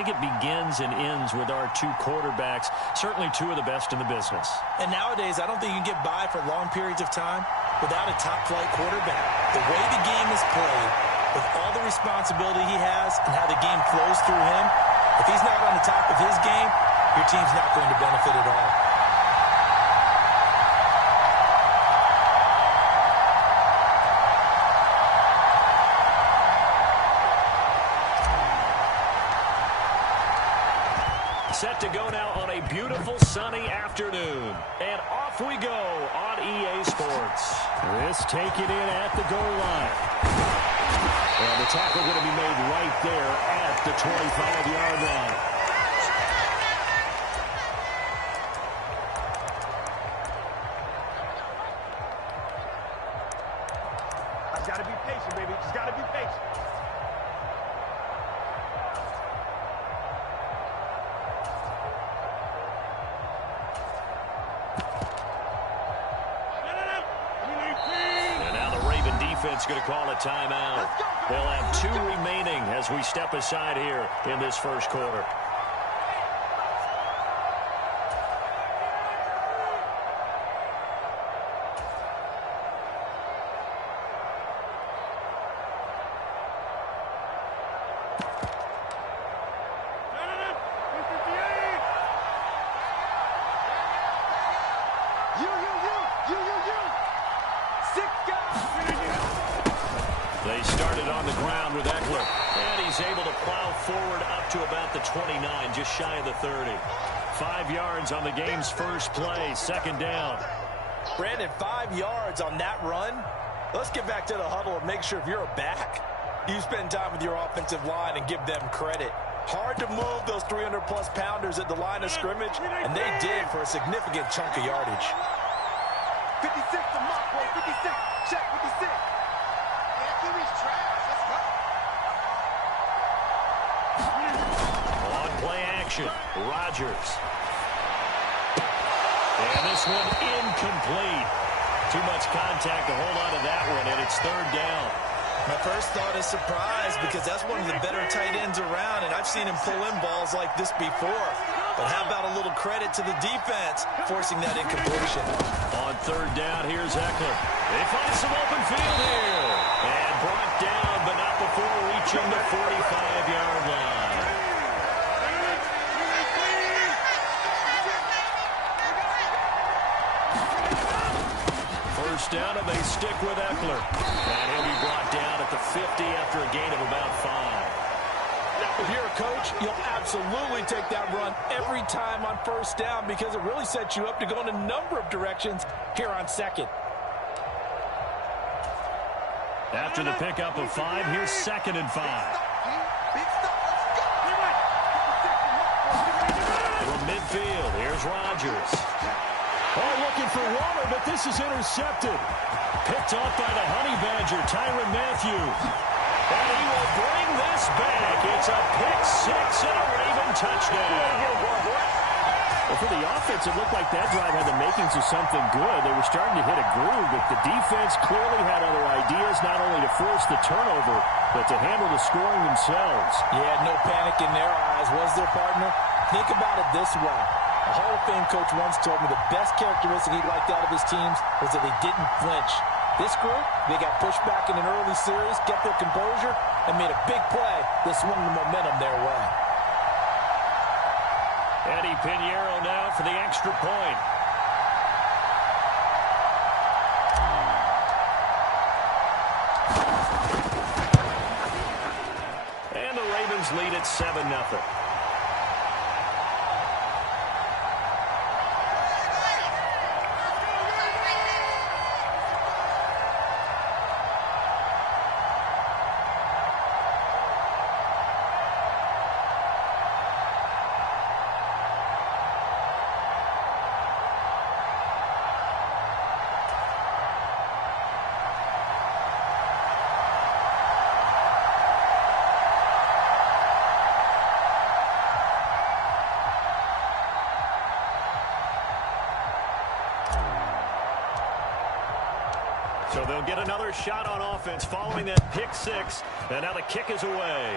think it begins and ends with our two quarterbacks, certainly two of the best in the business. And nowadays, I don't think you can get by for long periods of time without a top-flight quarterback. The way the game is played, with all the responsibility he has and how the game flows through him, if he's not on the top of his game, your team's not going to benefit at all. Set to go now on a beautiful sunny afternoon. And off we go on EA Sports. This taken in at the goal line. And the tackle going to be made right there at the 25-yard line. I got to be patient, baby. Just got to be patient. Defense going to call a timeout. They'll have 2 remaining as we step aside here in this first quarter. They started on the ground with Eckler, and he's able to plow forward up to about the 29, just shy of the 30. 5 yards on the game's first play, second down. Brandon, 5 yards on that run. Let's get back to the huddle and make sure if you're a back, you spend time with your offensive line and give them credit. Hard to move those 300-plus pounders at the line of scrimmage, and they did for a significant chunk of yardage. 56 to mark, boy. 56. Check 56. On play action, Rodgers. And this one incomplete. Too much contact to hold on to that one, and it's third down. My first thought is surprise because that's one of the better tight ends around, and I've seen him pull in balls like this before. But how about a little credit to the defense forcing that incompletion? On third down, here's Eckler. They find some open field here. And brought down, but not before reaching the 45-yard line. First down, and they stick with Eckler. And he'll be brought down at the 50 after a gain of about 5. If you're a coach, you'll absolutely take that run every time on first down because it really sets you up to go in a number of directions here on second. After the pickup of 5, here's second and 5. From midfield, here's Rodgers. Oh, looking for water, but this is intercepted. Picked off by the Honey Badger, Tyrann Mathieu. And he will bring this back. It's a pick-6 and a Raven touchdown. Well, for the offense, it looked like that drive had the makings of something good. They were starting to hit a groove, but the defense clearly had other ideas, not only to force the turnover, but to handle the scoring themselves. Yeah, no panic in their eyes, was there, partner? Think about it this way. A Hall of Fame coach once told me the best characteristic he liked out of his teams was that they didn't flinch. This group, they got pushed back in an early series, kept their composure, and made a big play that swung the momentum their way. Eddie Pinheiro now for the extra point. And the Ravens lead at 7-0. So they'll get another shot on offense following that pick 6. And now the kick is away.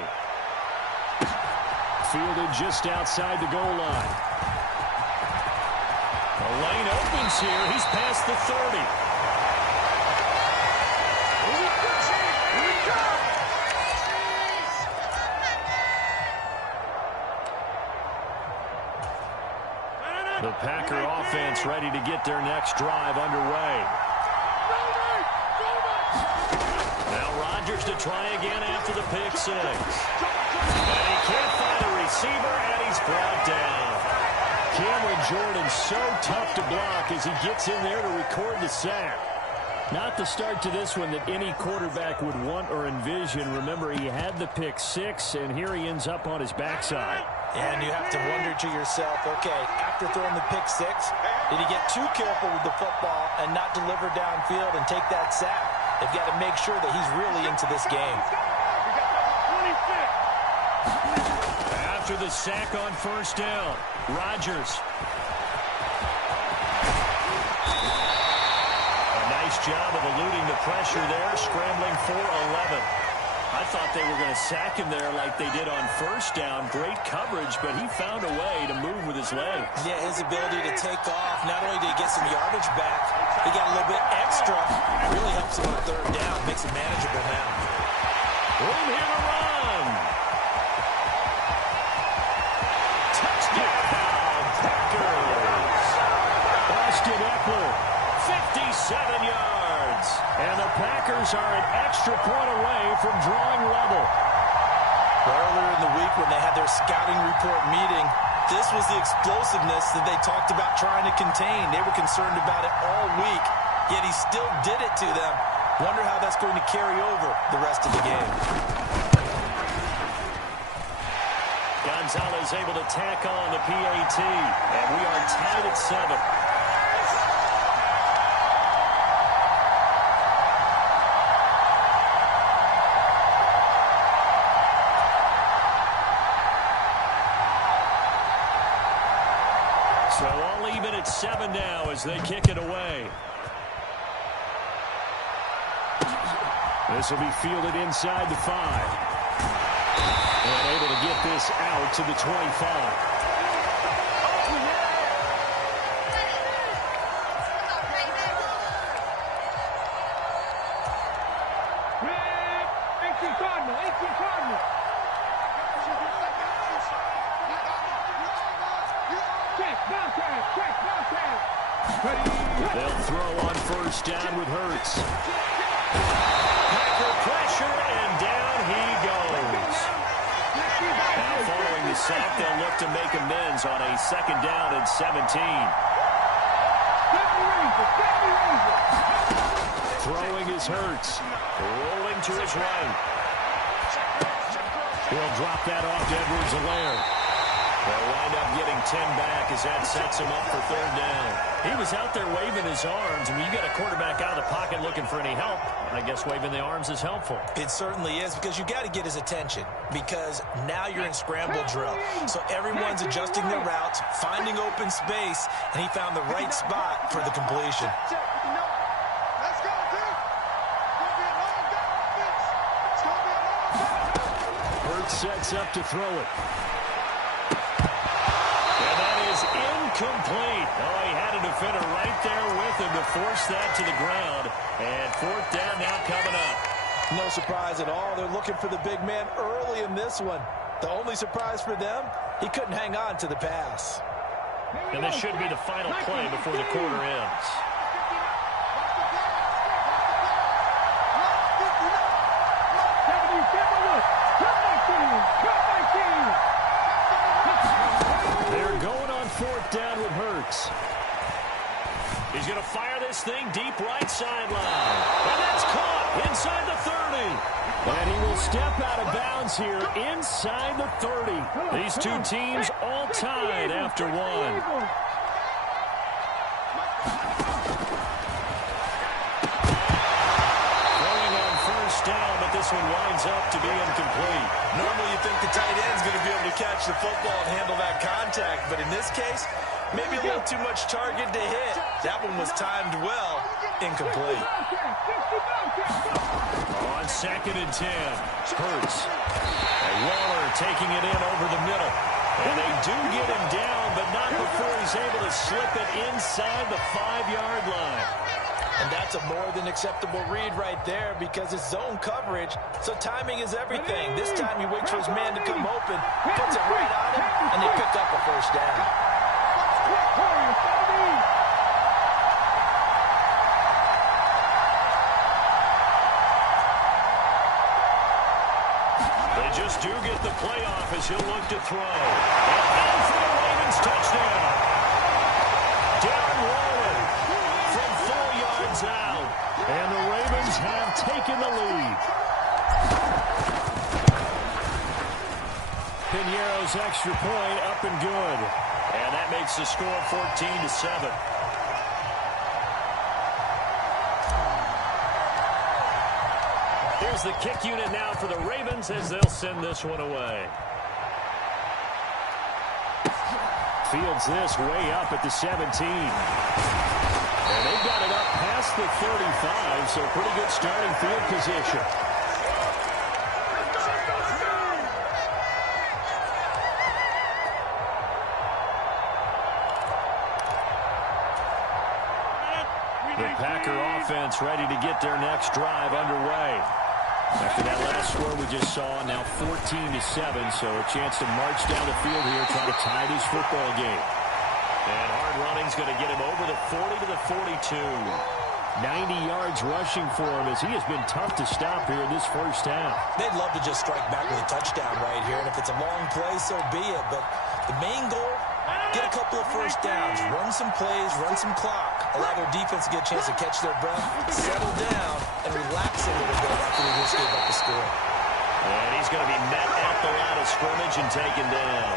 fielded just outside the goal line. The lane opens here. He's past the 30. The Packer offense ready to get their next drive underway. Now Rodgers to try again after the pick six. And he can't find a receiver, and he's brought down. Cameron Jordan so tough to block as he gets in there to record the sack. Not the start to this one that any quarterback would want or envision. Remember, he had the pick six, and here he ends up on his backside. And you have to wonder to yourself, okay, after throwing the pick six, did he get too careful with the football and not deliver downfield and take that sack? They've got to make sure that he's really into this game. After the sack on first down, Rodgers. A nice job of eluding the pressure there, scrambling for 11. I thought they were going to sack him there like they did on first down. Great coverage, but he found a way to move with his legs. Yeah, his ability to take off, not only did he get some yardage back, he got a little bit extra. Really helps him on third down, makes it manageable now. Room here to run. Touchdown, Packers. Austin Eckler, 57 yards. And the Packers are an extra point away from drawing level. Earlier in the week when they had their scouting report meeting, this was the explosiveness that they talked about trying to contain. They were concerned about it all week, yet he still did it to them. Wonder how that's going to carry over the rest of the game. Gonzalez able to tack on the PAT, and we are tied at 7. So all even at 7 now as they kick it away. This will be fielded inside the 5. And able to get this out to the 25. They'll throw on first down with Hurts. Packer pressure, and down he goes. Now following the sack, they'll look to make amends on a second down and 17. Throwing is Hurts. Rolling to his right. He'll drop that off to Edwards-Helaire. They'll wind up getting 10 back as that sets him up for third down. He was out there waving his arms. When you got a quarterback out of the pocket looking for any help, I guess waving the arms is helpful. It certainly is, because you got to get his attention, because now you're in scramble drill. So everyone's adjusting their routes, finding open space, and he found the right spot for the completion. Hurts sets up to throw it. Incomplete. Oh, he had a defender right there with him to force that to the ground. And fourth down now coming up. No surprise at all. They're looking for the big man early in this one. The only surprise for them, he couldn't hang on to the pass. And this should be the final play before the quarter ends. They're going on fourth down with Hurts. He's going to fire this thing deep right sideline. And that's caught inside the 30. And he will step out of bounds here inside the 30. These two teams all tied after one. Throwing on first down, but this one winds up to be incomplete. Normally you think the tight end's going to be able to catch the football and handle that contact, but in this case, maybe a little too much target to hit. That one was timed well, incomplete. On On 2nd and 10. Hurts. And Waller taking it in over the middle. And they do get him down, but not before he's able to slip it inside the 5-yard line. And that's a more than acceptable read right there because it's zone coverage, so timing is everything. This time he waits for his man to come open, puts it right on him, and they pick up a first down. They just do get the playoff as he'll look to throw. And for the Ravens touchdown. Darren Waller from 4 yards out. And the Ravens have taken the lead. Piñeiro's extra point up and good. And that makes the score 14-7. Here's the kick unit now for the Ravens as they'll send this one away. Fields this way up at the 17. And they've got it up past the 35, so pretty good starting field position. The Packer offense ready to get their next drive underway. After that last score we just saw, now 14-7, so a chance to march down the field here, try to tie this football game. And hard running's going to get him over the 40 to the 42. 90 yards rushing for him as he has been tough to stop here in this first half. They'd love to just strike back with a touchdown right here, and if it's a long play, so be it. But the main goal, get a couple of first downs, run some plays, run some clock, allow their defense to get a chance to catch their breath, settle down, and relax a little bit after they just gave up the score. And he's going to be met at the line of scrimmage and taken down.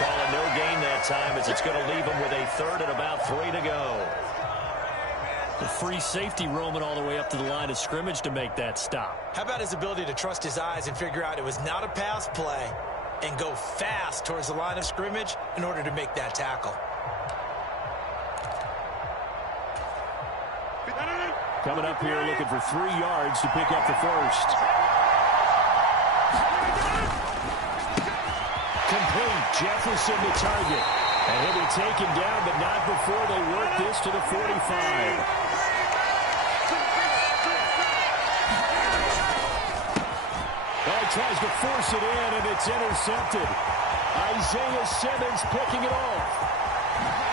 Calling no gain that time as it's going to leave him with a 3rd and about 3 to go. The free safety roaming all the way up to the line of scrimmage to make that stop. How about his ability to trust his eyes and figure out it was not a pass play and go fast towards the line of scrimmage in order to make that tackle. Coming up here looking for 3 yards to pick up the first. Complete. Jefferson the target. And he'll be taken down, but not before they work this to the 45. Tries to force it in, and it's intercepted. Isaiah Simmons picking it off.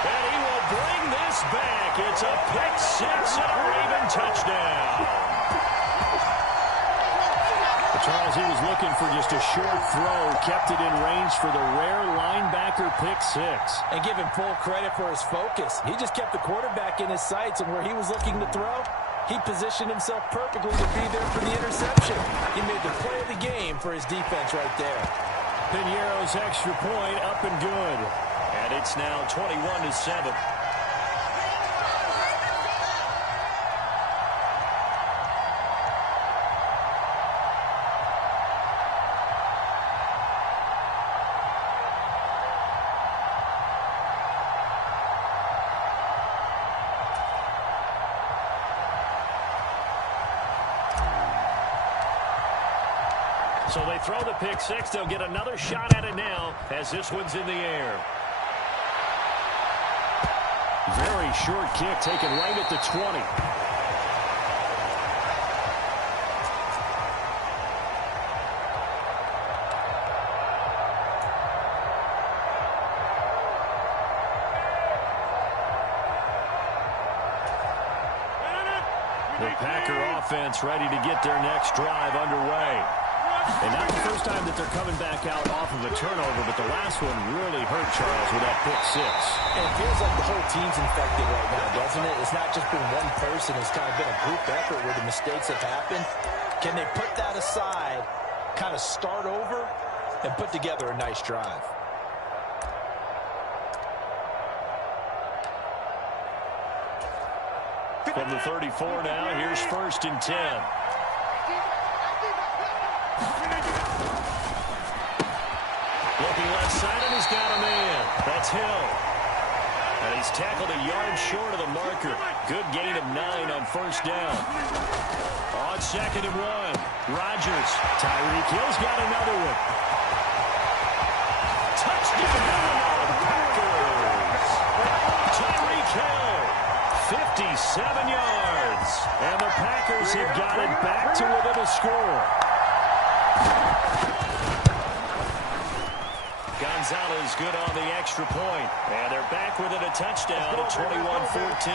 And he will bring this back. It's a pick 6 and a Raven touchdown. Charles, he was looking for just a short throw, kept it in range for the rare linebacker pick 6. And give him full credit for his focus. He just kept the quarterback in his sights, and where he was looking to throw, he positioned himself perfectly to be there for the interception. He made the play of the game for his defense right there. Piñeiro's extra point up and good. And it's now 21-7. So they throw the pick 6. They'll get another shot at it now as this one's in the air. Very short kick taken right at the 20. The Packer offense ready to get their next drive underway. And not the first time that they're coming back out off of a turnover, but the last one really hurt Charles with that pick 6. And it feels like the whole team's infected right now, doesn't it? It's not just been one person. It's kind of been a group effort where the mistakes have happened. Can they put that aside, kind of start over, and put together a nice drive? From the 34 now, here's 1st and 10. Looking left side, and he's got a man. That's Hill. And he's tackled a yard short of the marker. Good gain of 9 on first down. On 2nd and 1, Rodgers. Tyreek Hill's got another one. Touchdown, Packers. Tyreek Hill, 57 yards. And the Packers have got it back to within a score. Gonzalez good on the extra point. And they're back within a touchdown at 21-14.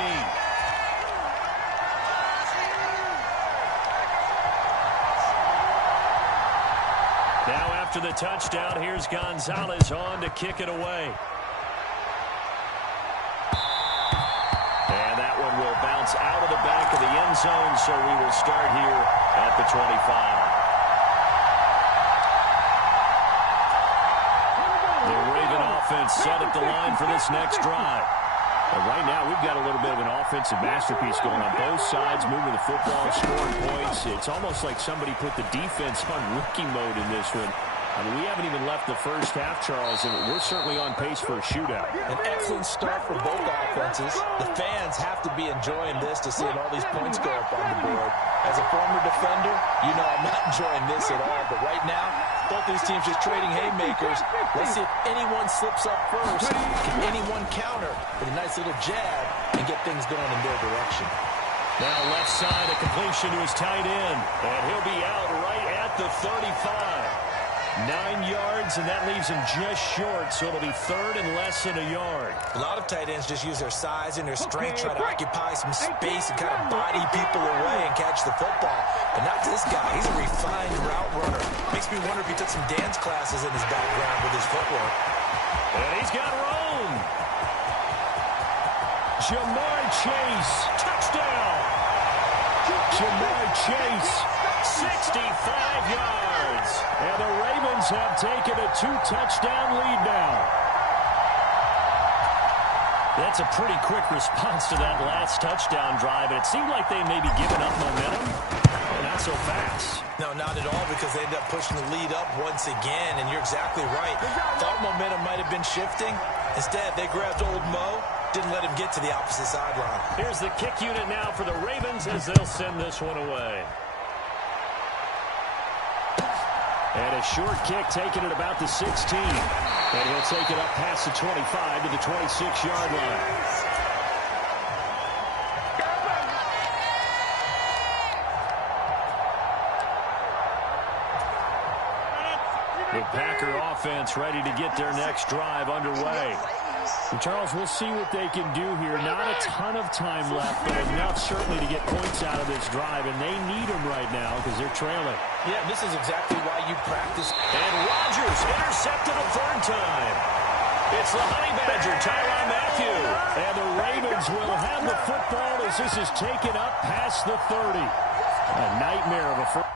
Now after the touchdown, here's Gonzalez on to kick it away. And that one will bounce out of the back of the end zone, so we will start here at the 25. The Raven offense set at the line for this next drive. Well, right now, we've got a little bit of an offensive masterpiece going on both sides, moving the football, scoring points. It's almost like somebody put the defense on rookie mode in this one. I mean, we haven't even left the first half, Charles, and we're certainly on pace for a shootout. An excellent start for both offenses. The fans have to be enjoying this to seeing all these points go up on the board. As a former defender, you know I'm not enjoying this at all. But right now, both these teams just trading haymakers. Let's see if anyone slips up first. Can anyone counter with a nice little jab and get things going in their direction? Now left side, a completion to his tight end. And he'll be out right at the 35. 9 yards, and that leaves him just short, so it'll be 3rd and less than a yard. A lot of tight ends just use their size and their strength, try to occupy some space and kind of body people away and catch the football. But not this guy. He's a refined route runner. Makes me wonder if he took some dance classes in his background with his footwork. And he's got room. Jamar Chase. Touchdown. Jamar Chase. 65 yards. And the Ravens have taken a 2-touchdown lead now. That's a pretty quick response to that last touchdown drive, and it seemed like they may be giving up momentum. Not so fast. No, not at all, because they ended up pushing the lead up once again, and you're exactly right. Thought momentum might have been shifting. Instead, they grabbed old Mo, didn't let him get to the opposite sideline. Here's the kick unit now for the Ravens as they'll send this one away. And a short kick taken at about the 16. And he'll take it up past the 25 to the 26-yard line. The Packer offense ready to get their next drive underway. And Charles, we'll see what they can do here. Not a ton of time left, but enough certainly to get points out of this drive, and they need them right now because they're trailing. Yeah, this is exactly why you practice. And Rodgers intercepted a 3rd time. It's the Honey Badger, Tyrann Mathieu. And the Ravens will have the football as this is taken up past the 30. A nightmare of a first.